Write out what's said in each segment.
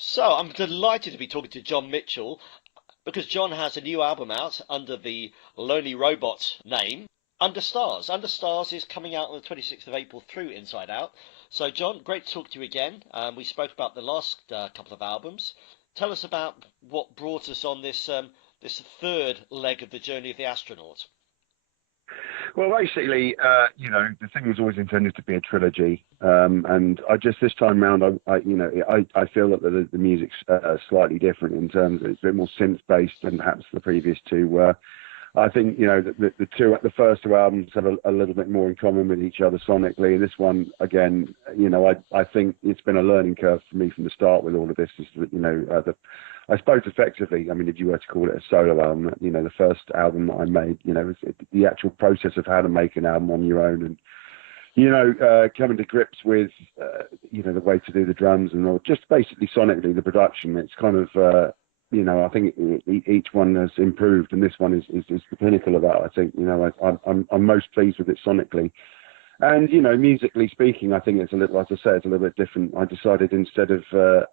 So I'm delighted to be talking to John Mitchell because John has a new album out under the Lonely Robot name, Under Stars. Under Stars is coming out on the 26th of April through Inside Out. So John, great to talk to you again. We spoke about the last couple of albums. Tell us about what brought us on this this third leg of the journey of the astronaut. Well, basically, the thing was always intended to be a trilogy, and I just this time round, I feel that the music's slightly different in terms of it's a bit more synth-based than perhaps the previous two were. I think the first two albums have a little bit more in common with each other sonically. This one, again, I think it's been a learning curve for me from the start with all of this. Is that I suppose effectively, I mean, if you were to call it a solo album, the first album that I made, the actual process of how to make an album on your own and, coming to grips with, the way to do the drums and all, just basically sonically the production. It's kind of, I think each one has improved, and this one is the pinnacle of that. I think, I'm most pleased with it sonically. And, musically speaking, I think it's a little, as I say, it's a little bit different. I decided instead of,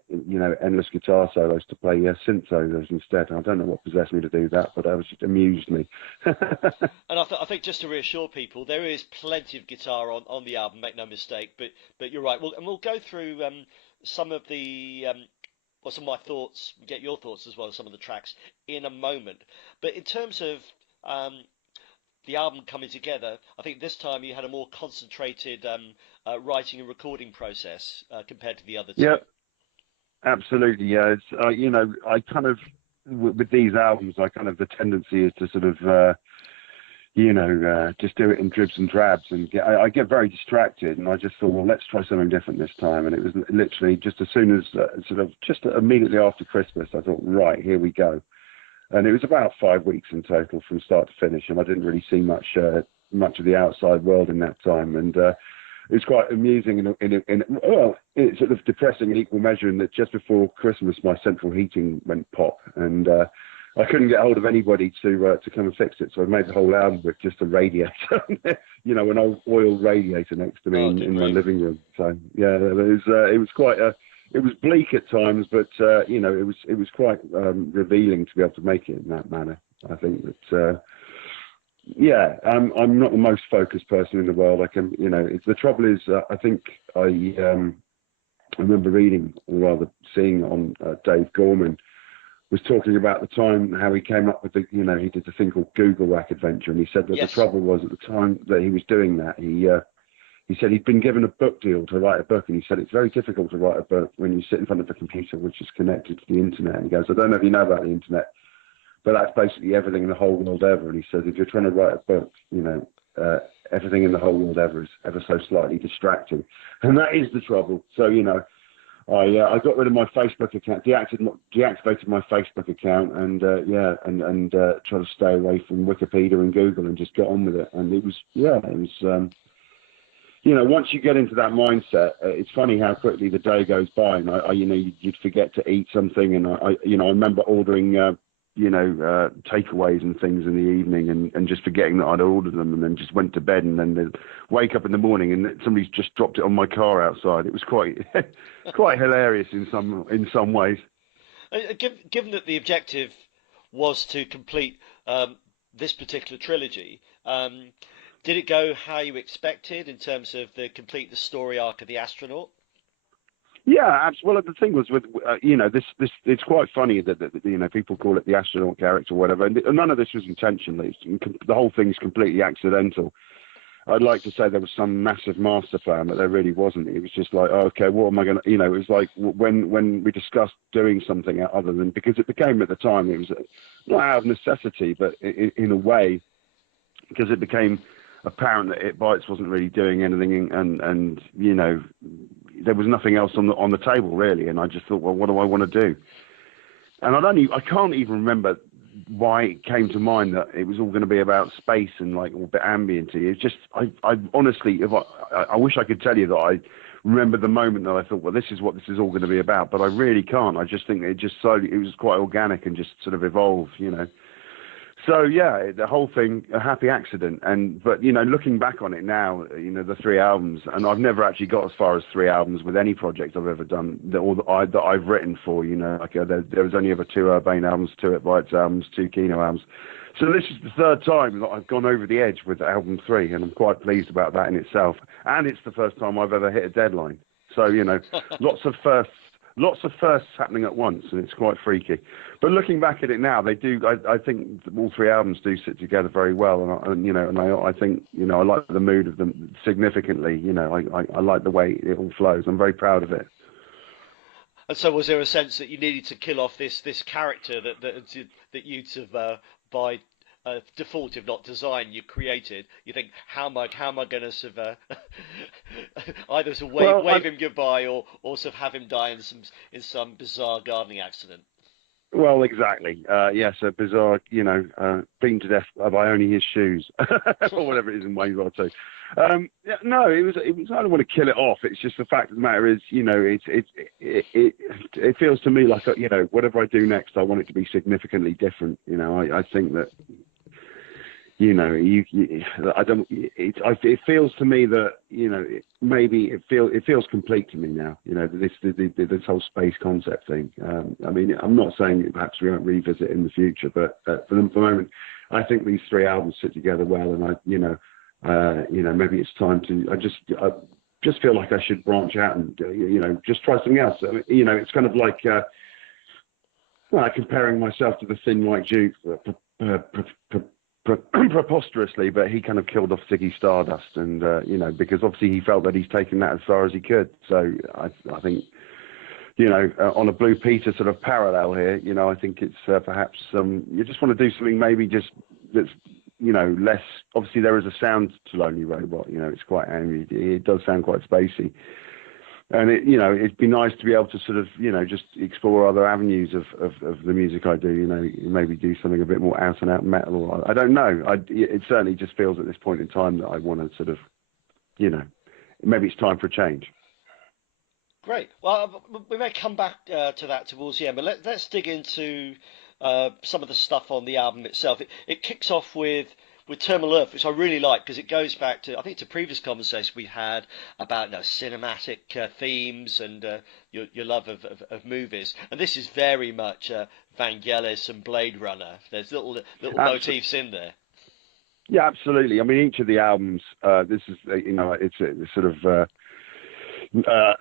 endless guitar solos to play synth solos instead. I don't know what possessed me to do that, but it just amused me. And I think just to reassure people, there is plenty of guitar on the album, make no mistake. But you're right. We'll go through some of the some of my thoughts, get your thoughts as well as some of the tracks in a moment. But in terms of the album coming together, I think this time you had a more concentrated writing and recording process compared to the other two. Yeah, absolutely. Yeah, it's, I kind of, with these albums, the tendency is to sort of, just do it in dribs and drabs, and I get very distracted, and I just thought, well, let's try something different this time. And it was literally just as soon as just immediately after Christmas, I thought, right, here we go. And it was about 5 weeks in total from start to finish, and I didn't really see much of the outside world in that time. And it was quite amusing it's sort of depressing in equal measure in that just before Christmas, my central heating went pop, and I couldn't get hold of anybody to come and fix it. So I made the whole album with just a radiator, an old oil radiator next to me in my living room. So yeah, it was quite it was bleak at times, but it was quite revealing to be able to make it in that manner. I think that I'm not the most focused person in the world. I can, the trouble is, I think I remember reading, or rather seeing on Dave Gorman was talking about the time how he came up with the, he did the thing called Google Rack Adventure, and he said that the trouble was at the time that he was doing that, he said he'd been given a book deal to write a book, and he said it's very difficult to write a book when you sit in front of a computer which is connected to the internet. And he goes, I don't know if you know about the internet, but that's basically everything in the whole world ever. And he says if you're trying to write a book, everything in the whole world ever is ever so slightly distracting, and that is the trouble. So I got rid of my Facebook account, deactivated my Facebook account, and tried to stay away from Wikipedia and Google and just get on with it. And it was once you get into that mindset, it's funny how quickly the day goes by, and you'd forget to eat something, and I remember ordering, takeaways and things in the evening, and just forgetting that I'd ordered them, and then just went to bed, and then wake up in the morning, and somebody's just dropped it on my car outside. It was quite, quite hilarious in some ways. Given that the objective was to complete this particular trilogy, did it go how you expected in terms of the story arc of the astronaut? Yeah, well, the thing was with, this it's quite funny that people call it the astronaut character or whatever, and none of this was intentional. The whole thing's completely accidental. I'd like to say there was some massive master plan, but there really wasn't. It was just like, oh, okay, what am I going to, it was like when we discussed doing something other than, because it became at the time, it was not out of necessity, but in a way, because it became apparent that It Bites wasn't really doing anything, and there was nothing else on the table really, and I just thought, well, what do I want to do? And I can't even remember why it came to mind that it was all going to be about space and like all a bit ambienty. It's just I honestly, I wish I could tell you that I remember the moment that I thought, well, this is what this is all going to be about, but I really can't. I just think it was quite organic and just sort of evolved, So yeah, the whole thing a happy accident. But looking back on it now, the 3 albums, and I've never actually got as far as 3 albums with any project I've ever done that I've written for. There was only ever 2 Urbane albums, 2 It Bites albums, 2 Kino albums. So this is the 3rd time that I've gone over the edge with album 3, and I'm quite pleased about that in itself. And it's the first time I've ever hit a deadline. So lots of firsts happening at once, and it's quite freaky. But looking back at it now, they do. I think all 3 albums do sit together very well, and I think I like the mood of them significantly. I like the way it all flows. I'm very proud of it. And so, was there a sense that you needed to kill off this character that you'd have by default, if not design, you created? You think, how am I going to either sort of wave him goodbye or sort of have him die in some bizarre gardening accident? Well, exactly. Yes, a bizarre, beaten to death by only his shoes, or whatever it is in Wayne's World 2. No, it was. I don't want to kill it off. It's just the fact of the matter is, it feels to me like, whatever I do next, I want it to be significantly different. I think that. I don't. It feels to me that maybe it feels complete to me now. This whole space concept thing. I mean, I'm not saying that perhaps we won't revisit in the future, but for the moment, I think these 3 albums sit together well, and maybe it's time to. I just feel like I should branch out and just try something else. It's kind of like comparing myself to the Thin White Duke. Preposterously, but he kind of killed off Ziggy Stardust, and because obviously he felt that he's taken that as far as he could. So I think on a Blue Peter sort of parallel here, I think it's perhaps you just want to do something maybe just that's less. Obviously there is a sound to Lonely Robot. It's quite angry. It does sound quite spacey. And it'd be nice to be able to sort of, just explore other avenues of the music I do. Maybe do something a bit more out and out metal. Or I don't know. It certainly just feels at this point in time that I want to sort of, maybe it's time for a change. Great. Well, we may come back to that towards the end, but let's dig into some of the stuff on the album itself. It kicks off with Terminal Earth, which I really like because it goes back to, I think, to previous conversations we had about cinematic themes and your love of movies. And this is very much Vangelis and Blade Runner. There's little motifs in there. Yeah, absolutely. I mean, each of the albums, this is, it's a sort of.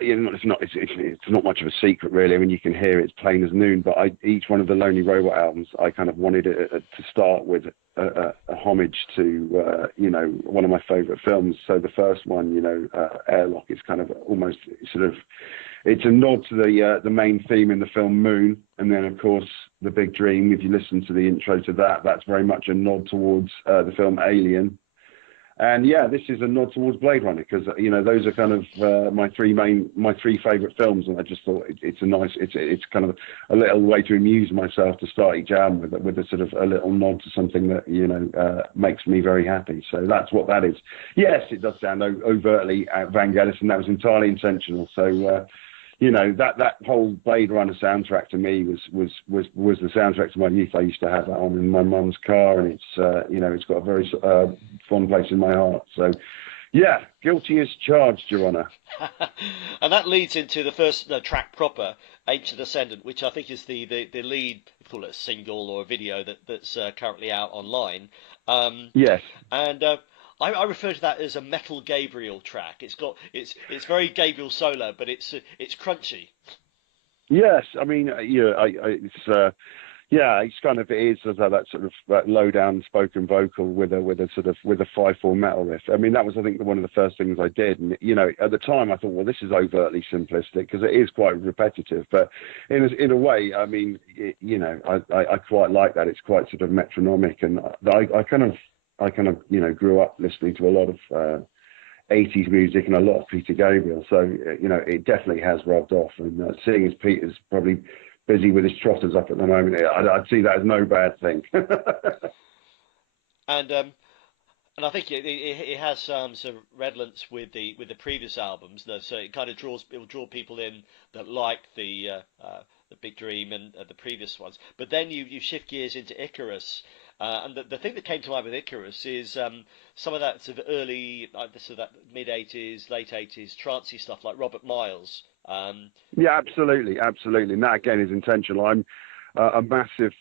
It's not much of a secret, really. I mean, you can hear it's plain as noon. But each one of the Lonely Robot albums, I kind of wanted it to start with a homage to one of my favourite films. So the first one, Airlock, is kind of almost sort of, it's a nod to the main theme in the film Moon, and then of course The Big Dream. If you listen to the intro to that, that's very much a nod towards the film Alien. And yeah, this is a nod towards Blade Runner because those are kind of my 3 favourite films, and I just thought it's kind of a little way to amuse myself to start each album with a sort of a little nod to something that makes me very happy. So that's what that is. Yes, it does sound overtly Vangelis, and that was entirely intentional. So that whole Blade Runner soundtrack to me was the soundtrack to my youth. I used to have that on in my mum's car, and it's got a very fond place in my heart. So, yeah, guilty as charged, Your Honour. And that leads into the first track proper, Ancient Ascendant, which I think is the lead, call it a single or a video that's currently out online. Yes. And I refer to that as a metal Gabriel track. It's very Gabriel solo, but it's crunchy. Yes, I mean it's kind of, it is that sort of low down spoken vocal with a 5/4 metal riff. I mean, that was, I think, one of the first things I did, and at the time I thought, well, this is overtly simplistic because it is quite repetitive, but in a way, I mean, I quite like that. It's quite sort of metronomic, and I kind of grew up listening to a lot of 80s music and a lot of Peter Gabriel, so it definitely has rubbed off. And seeing as Peter's probably busy with his trotters up at the moment, I'd see that as no bad thing. And I think it has some redolence with the previous albums, so it kind of will draw people in that like the Big Dream and the previous ones. But then you shift gears into Icarus. And the thing that came to mind with Icarus is some of that sort of early, sort of that mid-80s, late 80s, trancey stuff like Robert Miles. Yeah, absolutely. And that, again, is intentional. I'm a massive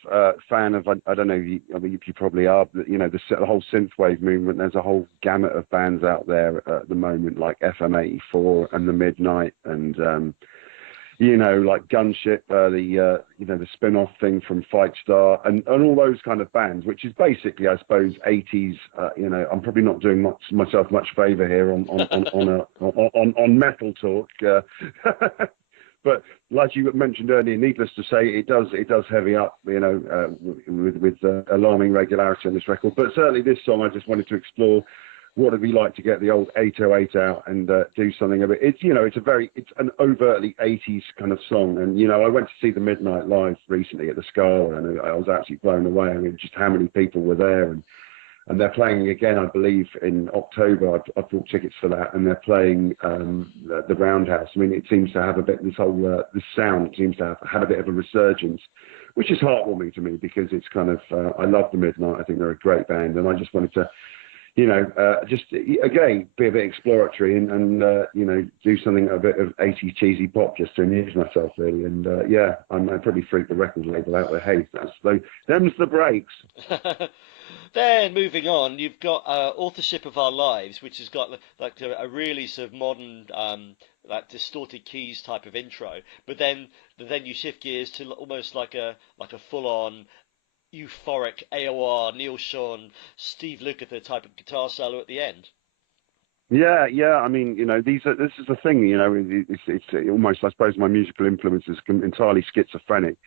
fan of, I don't know, I mean, you probably are, but, you know, the whole synthwave movement. There's a whole gamut of bands out there at the moment, like FM84 and The Midnight, and you know, like Gunship, you know, the spin-off thing from Fight Star, and all those kind of bands, which is basically, I suppose, 80s. You know, I'm probably not doing myself much favour here on Metal Talk. But like you mentioned earlier, needless to say, it does heavy up, you know, with alarming regularity on this record. But certainly this song, I just wanted to explore what it'd be like to get the old 808 out and do something of it. It's, you know, it's an overtly 80s kind of song. And, you know, I went to see The Midnight live recently at the Scala, and I was absolutely blown away. I mean, just how many people were there, and they're playing again, I believe, in October. I bought tickets for that, and they're playing the Roundhouse. I mean, it seems to have a bit, this sound seems to have had a bit of a resurgence, which is heartwarming to me, because it's kind of, I love The Midnight. I think they're a great band, and I just wanted to, you know, just, again, be a bit exploratory and you know, do something a bit of 80s cheesy pop just to amuse myself, really. And, yeah, I probably freaked the record label out there. Hey, them's the breaks. Then moving on, you've got Authorship of Our Lives, which has got like a really sort of modern, like distorted keys type of intro. But then you shift gears to almost like a full-on euphoric AOR, Neil Schon, Steve Lukather type of guitar solo at the end. Yeah. I mean, you know, this is the thing. You know, it's almost, I suppose, my musical influences entirely schizophrenic,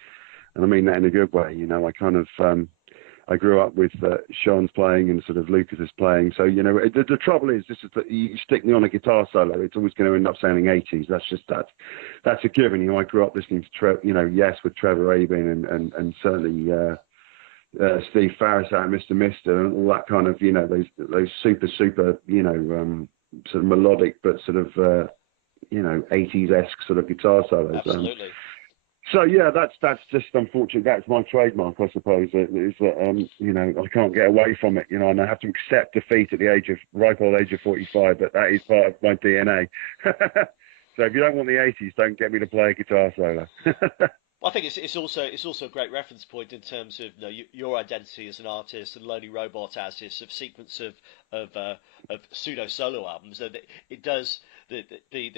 and I mean that in a good way. You know, I kind of I grew up with Sean's playing and sort of Lukather's playing. So, you know, the trouble is, this is that you stick me on a guitar solo, it's always going to end up sounding 80s. That's a given. You know, I grew up listening to Yes, with Trevor Rabin and certainly Steve Vantsis and Mr. Mister and all that kind of, you know, those super, you know, sort of melodic but sort of, you know, 80s-esque sort of guitar solos. Absolutely. So yeah, that's just unfortunate. That's my trademark, I suppose. Is that you know, I can't get away from it. You know, and I have to accept defeat at the ripe old age of 45. But that is part of my DNA. So if you don't want the 80s, don't get me to play a guitar solo. I think it's also a great reference point in terms of, you know, your identity as an artist, and Lonely Robot as this sort of sequence of pseudo solo albums. That it does the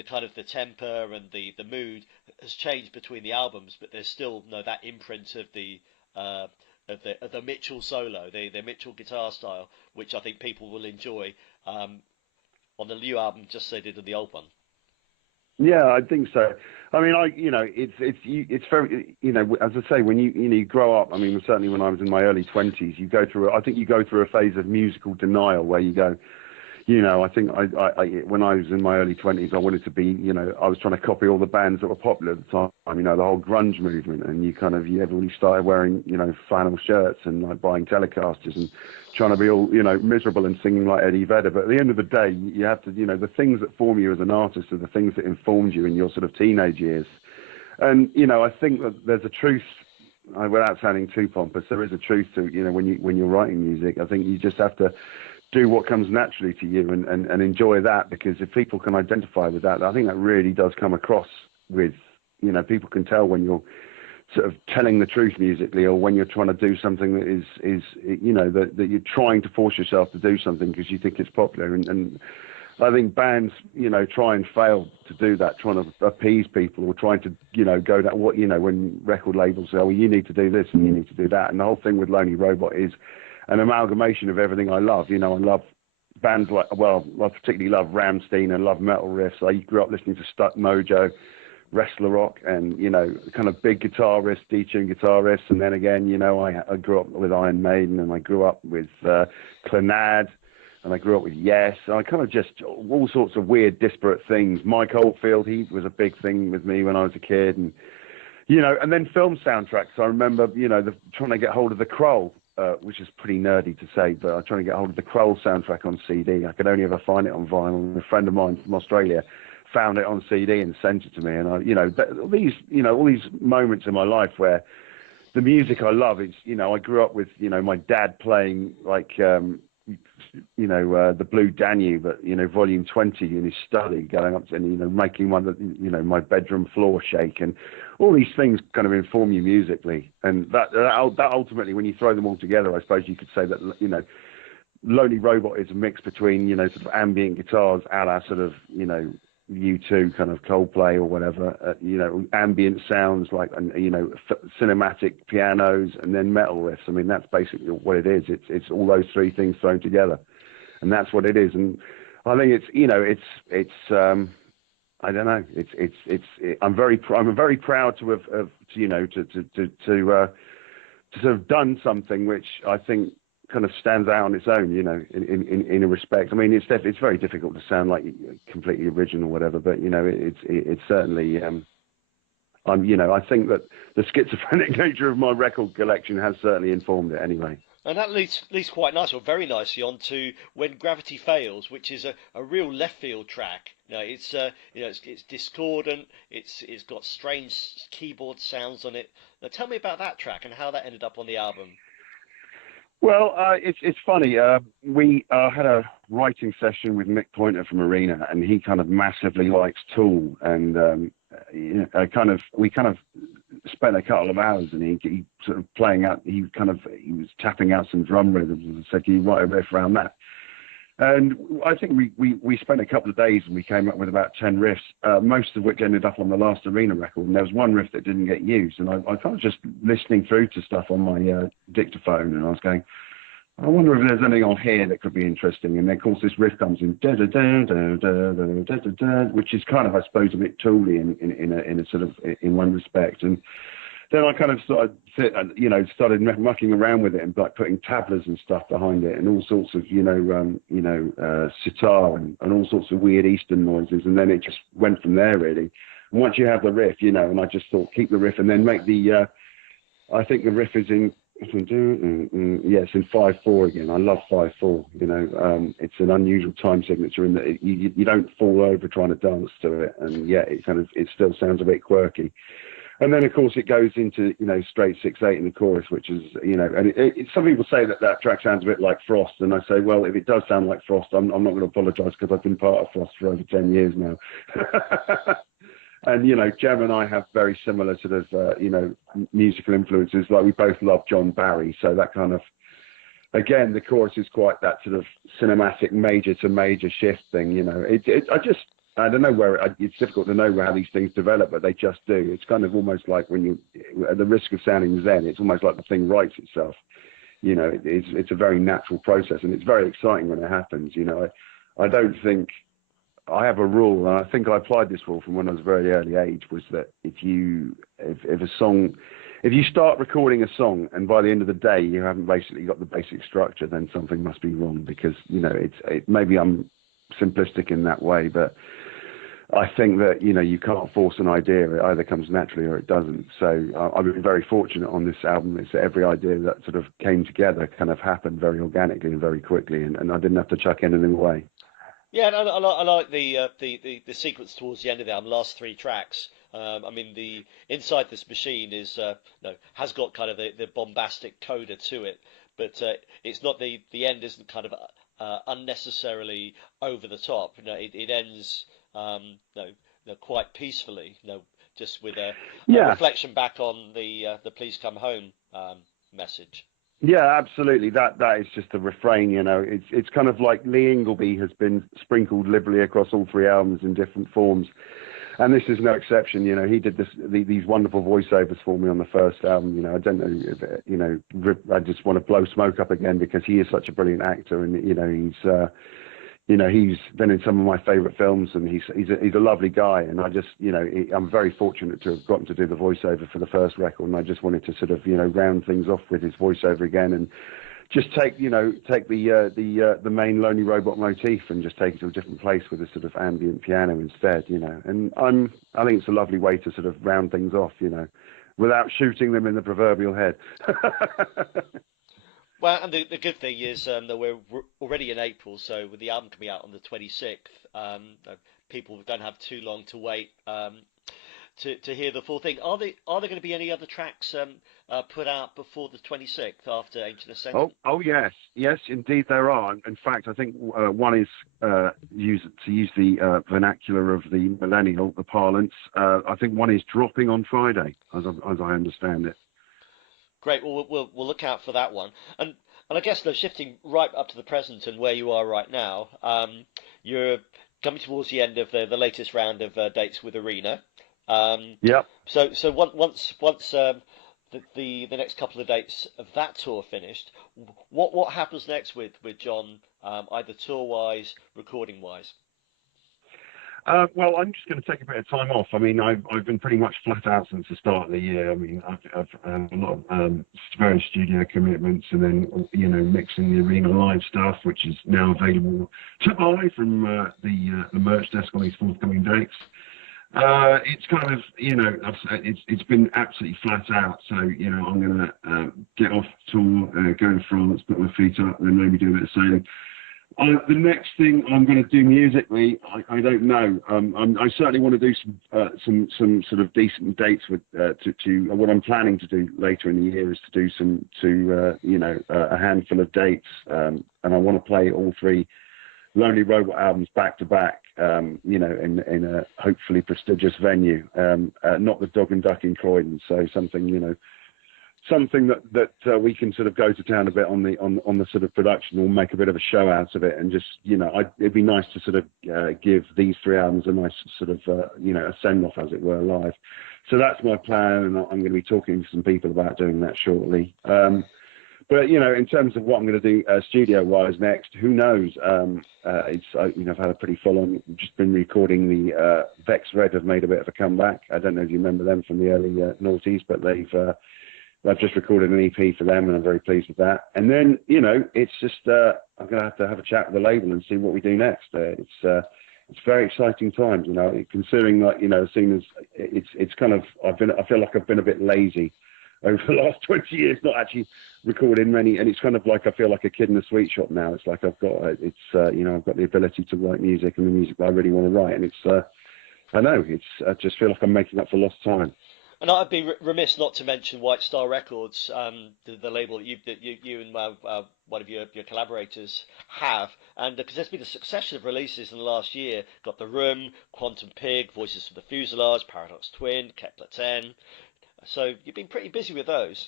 kind of the temper and the mood has changed between the albums, but there's still, you know, that imprint of the Mitchell solo, the Mitchell guitar style, which I think people will enjoy on the new album, just as they did on the old one. Yeah, I think so. I mean, it's very, you know, as I say, when you grow up. I mean, certainly when I was in my early 20s, you go through a phase of musical denial where you go, you know, I think I when I was in my early 20s, I wanted to be, you know, I was trying to copy all the bands that were popular at the time, you know, the whole grunge movement, and everybody started wearing, you know, flannel shirts and like buying Telecasters and trying to be all, you know, miserable and singing like Eddie Vedder. But at the end of the day, you have to, you know, the things that form you as an artist are the things that informed you in your sort of teenage years. And, you know, I think that there's a truth, without sounding too pompous, there is a truth to, you know, when you're writing music. I think you just have to do what comes naturally to you and enjoy that, because if people can identify with that, I think that really does come across with, you know, people can tell when you're sort of telling the truth musically, or when you're trying to do something that is you know, that you're trying to force yourself to do something because you think it's popular. And I think bands, you know, try and fail to do that, trying to appease people, or trying to, you know, go that, what, you know, when record labels say, oh, well, you need to do this and you need to do that. And the whole thing with Lonely Robot is an amalgamation of everything I love. You know, I love bands like, well, I particularly love Rammstein and love metal riffs. I grew up listening to Stuck Mojo, Wrestler Rock, and, you know, kind of big guitarists, detuned guitarists. And then again, you know, I grew up with Iron Maiden, and I grew up with Clannad, and I grew up with Yes. And I kind of just, all sorts of weird, disparate things. Mike Oldfield, he was a big thing with me when I was a kid. And, you know, and then film soundtracks. I remember, you know, trying to get hold of the Krull, which is pretty nerdy to say, but I'm trying to get hold of the Krull soundtrack on CD. I could only ever find it on vinyl. And a friend of mine from Australia found it on CD and sent it to me. And I, you know, all these moments in my life where, the music I love. It's, you know, I grew up with, you know, my dad playing like, you know, the Blue Danube, but, you know, volume 20 in his study, going up to, and, you know, making one that, you know, my bedroom floor shake, and all these things kind of inform you musically. And that ultimately, when you throw them all together, I suppose you could say that, you know, Lonely Robot is a mix between, you know, sort of ambient guitars, a la sort of, you know, U2 kind of Coldplay or whatever, you know, ambient sounds like, you know, cinematic pianos, and then metal riffs. I mean, that's basically what it is. It's all those three things thrown together, and that's what it is. And I think it's, you know, it's I don't know. I'm very proud to have you know, to sort of done something which I think kind of stands out on its own, you know, in a respect. I mean, it's very difficult to sound like completely original or whatever, but, you know, it's certainly, you know, I think that the schizophrenic nature of my record collection has certainly informed it anyway. And that leads quite nice, or very nicely, on to When Gravity Fails, which is a real left field track. You know, it's you know, it's discordant. It's got strange keyboard sounds on it. Now, tell me about that track and how that ended up on the album. Well, it's funny. We had a writing session with Mick Pointer from Arena, and he kind of massively likes Tool, and you know, we kind of spent a couple of hours, and he sort of playing out. He was tapping out some drum rhythms, and said, "Can you write a riff around that?" And I think we spent a couple of days, and we came up with about 10 riffs, most of which ended up on the last Arena record. And there was one riff that didn't get used. And I kind of just listening through to stuff on my dictaphone, and I was going, I wonder if there's anything on here that could be interesting. And then, of course, this riff comes in, which is kind of, I suppose, a bit Tool-y in a sort of, in one respect. And then I kind of started mucking around with it, and like putting tablas and stuff behind it, and all sorts of, sitar and all sorts of weird Eastern noises. And then it just went from there, really. And once you have the riff, you know, and I just thought, keep the riff, and then make the, I think the riff is in, it's in 5/4 again. I love 5/4. You know, it's an unusual time signature in that you don't fall over trying to dance to it, and yet it still sounds a bit quirky. And then, of course, it goes into, you know, straight 6/8 in the chorus, which is, you know, and some people say that track sounds a bit like Frost, and I say, well, if it does sound like Frost, I'm not going to apologise, because I've been part of Frost for over 10 years now. And, you know, Jem and I have very similar sort of, you know, musical influences. Like, we both love John Barry, so that kind of, again, the chorus is quite that sort of cinematic major to major shift thing, you know. I don't know where it's difficult to know how these things develop, but they just do. It's kind of almost like when you, at the risk of sounding zen, it's almost like the thing writes itself. You know, it's a very natural process, and it's very exciting when it happens. You know, I don't think, I have a rule, and I think I applied this rule from when I was a very early age, was that if you start recording a song and by the end of the day you haven't basically got the basic structure, then something must be wrong, because, you know, maybe I'm simplistic in that way, but I think that, you know, you can't force an idea. It either comes naturally or it doesn't. So I've been very fortunate on this album. It's that every idea that sort of came together kind of happened very organically and very quickly, and I didn't have to chuck anything away. Yeah, and I like the sequence towards the end of the album, last three tracks. I mean, the Inside This Machine is has got kind of the bombastic coda to it, but it's not the end isn't kind of unnecessarily over the top. You know, it ends quite peacefully. You know, just with a reflection back on the "Please Come Home" message. Yeah, absolutely. That is just the refrain, you know. It's kind of like Lee Ingleby has been sprinkled liberally across all three albums in different forms, and this is no exception. You know, he did these wonderful voiceovers for me on the first album. You know, I don't know, you know, I just want to blow smoke up again, because he is such a brilliant actor, and you know, he's been in some of my favourite films, and he's a lovely guy, and I just, you know, I'm very fortunate to have gotten to do the voiceover for the first record, and I just wanted to sort of, you know, round things off with his voiceover again, and just take the main Lonely Robot motif and just take it to a different place with a sort of ambient piano instead, you know. And I think it's a lovely way to sort of round things off, you know, without shooting them in the proverbial head. Well, and the good thing is that we're already in April, so with the album coming out on the 26th, people don't have too long to wait to hear the full thing. Are there going to be any other tracks put out before the 26th after Ancient Ascendant? Oh yes, indeed there are. In fact, I think one is use the vernacular of the millennial, the parlance. I think one is dropping on Friday, as I understand it. Great. Well, we'll look out for that one. And I guess though, shifting right up to the present and where you are right now, you're coming towards the end of the latest round of dates with Arena. Yep. So once the next couple of dates of that tour finished, what happens next with John, either tour wise, recording wise? Well, I'm just going to take a bit of time off. I mean, I've been pretty much flat out since the start of the year. I mean, I've a lot of various studio commitments, and then mixing the Arena live stuff, which is now available to buy from the merch desk on these forthcoming dates. It's kind of it's been absolutely flat out. So I'm going to get off tour, go to France, put my feet up, and then maybe do a bit of sailing. The next thing I'm going to do musically, I don't know. I certainly want to do some sort of decent dates with to what I'm planning to do later in the year is to do a handful of dates, and I want to play all three Lonely Robot albums back to back, in a hopefully prestigious venue, not the Dog and Duck in Croydon, so something that we can sort of go to town a bit on the sort of production, or make a bit of a show out of it, and just it'd be nice to sort of give these three albums a nice sort of a send off, as it were, live. So that's my plan, and I'm going to be talking to some people about doing that shortly. But in terms of what I'm going to do studio wise next, who knows? I've had a pretty full on. Just been recording the Vex Red have made a bit of a comeback. I don't know if you remember them from the early noughties, but I've just recorded an EP for them, and I'm very pleased with that. And then, it's just I'm going to have a chat with the label and see what we do next. It's very exciting times, considering that, as soon as it's kind of I feel like I've been a bit lazy over the last 20 years, not actually recording many, and it's kind of like I feel like a kid in a sweet shop now. It's like I've got the ability to write music, and the music that I really want to write, and I just feel like I'm making up for lost time. And I'd be remiss not to mention White Star Records, the label that you and one of your collaborators have, and because there's been a succession of releases in the last year. Got The Room, Quantum Pig, Voices from the Fuselage, Paradox Twin, Kepler 10. So you've been pretty busy with those.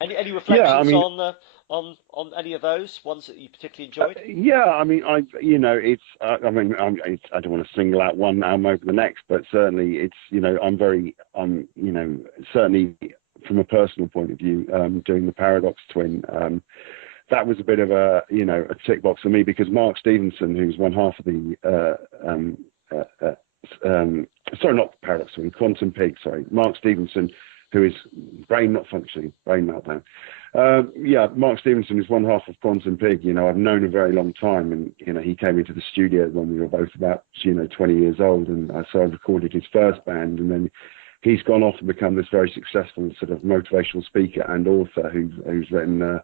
Any reflections on any of those ones that you particularly enjoyed? I don't want to single out one album over the next, but certainly it's certainly from a personal point of view, doing the Paradox Twin. That was a bit of a tick box for me, because Mark Stevenson, who's one half of the not Paradox Twin, Quantum Pig. Mark Stevenson, who is brain meltdown. Mark Stevenson is one half of Quantum Pig. I've known a very long time, and he came into the studio when we were both about 20 years old, and so I recorded his first band, and then he's gone off to become this very successful sort of motivational speaker and author who's written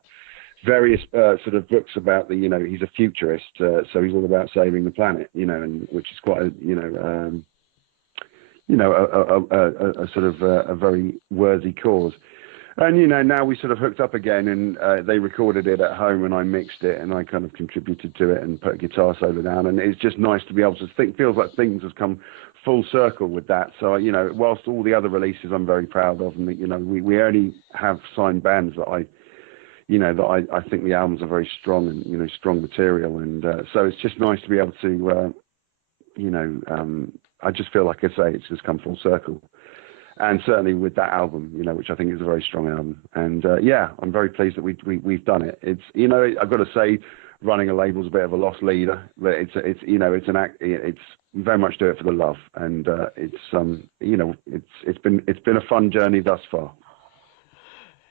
various sort of books about he's a futurist, so he's all about saving the planet, and which is quite a sort of a very worthy cause. And now we sort of hooked up again, and they recorded it at home, and I mixed it, and I kind of contributed to it and put a guitar solo down, and it's just nice to be able to think. Feels like things have come full circle with that. So whilst all the other releases I'm very proud of, and we only have signed bands that I think the albums are very strong and strong material, and so it's just nice to be able to I just feel like I say it's just come full circle, and certainly with that album, which I think is a very strong album, and I'm very pleased that we've done it. It's I've got to say, running a label is a bit of a lost leader, but it's very much do it for the love, and it's been a fun journey thus far.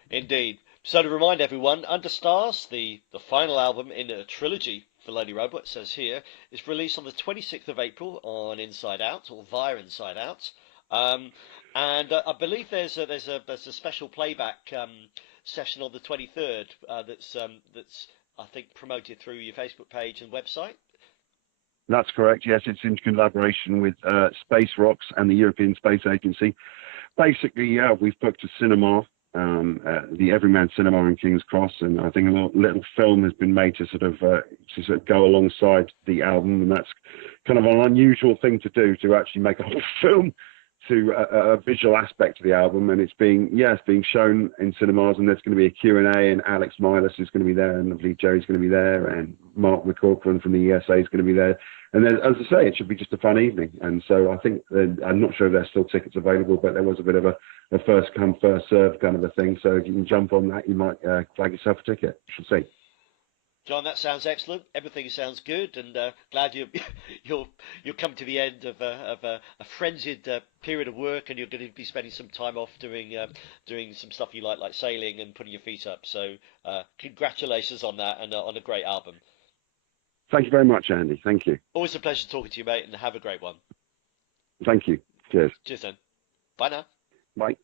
Indeed. So to remind everyone, Under Stars, the final album in a trilogy for Lonely Robot, it says here, is released on the 26th of April on InsideOut, or via InsideOut. And I believe there's a special playback session on the 23rd that's I think promoted through your Facebook page and website. That's correct. Yes, it's in collaboration with Space Rocks and the European Space Agency. Basically, yeah, we've booked a cinema, the Everyman Cinema in King's Cross, and I think a little film has been made to sort of go alongside the album, and that's kind of an unusual thing to do, to actually make a whole film to a visual aspect of the album, and it's being shown in cinemas, and there's going to be a Q&A, and Alex Milas is going to be there, and I believe Jerry's going to be there, and Mark McCorcoran from the ESA is going to be there, and then, as I say, it should be just a fun evening. And so I think, I'm not sure if there's still tickets available, but there was a bit of a first come first serve kind of a thing, so if you can jump on that, you might flag yourself a ticket. You should see. John, that sounds excellent. Everything sounds good, and glad you'll come to the end of a frenzied period of work, and you're going to be spending some time off doing some stuff you like sailing and putting your feet up. So congratulations on that, and on a great album. Thank you very much, Andy. Thank you. Always a pleasure talking to you, mate, and have a great one. Thank you. Cheers. Cheers then. Bye now. Bye.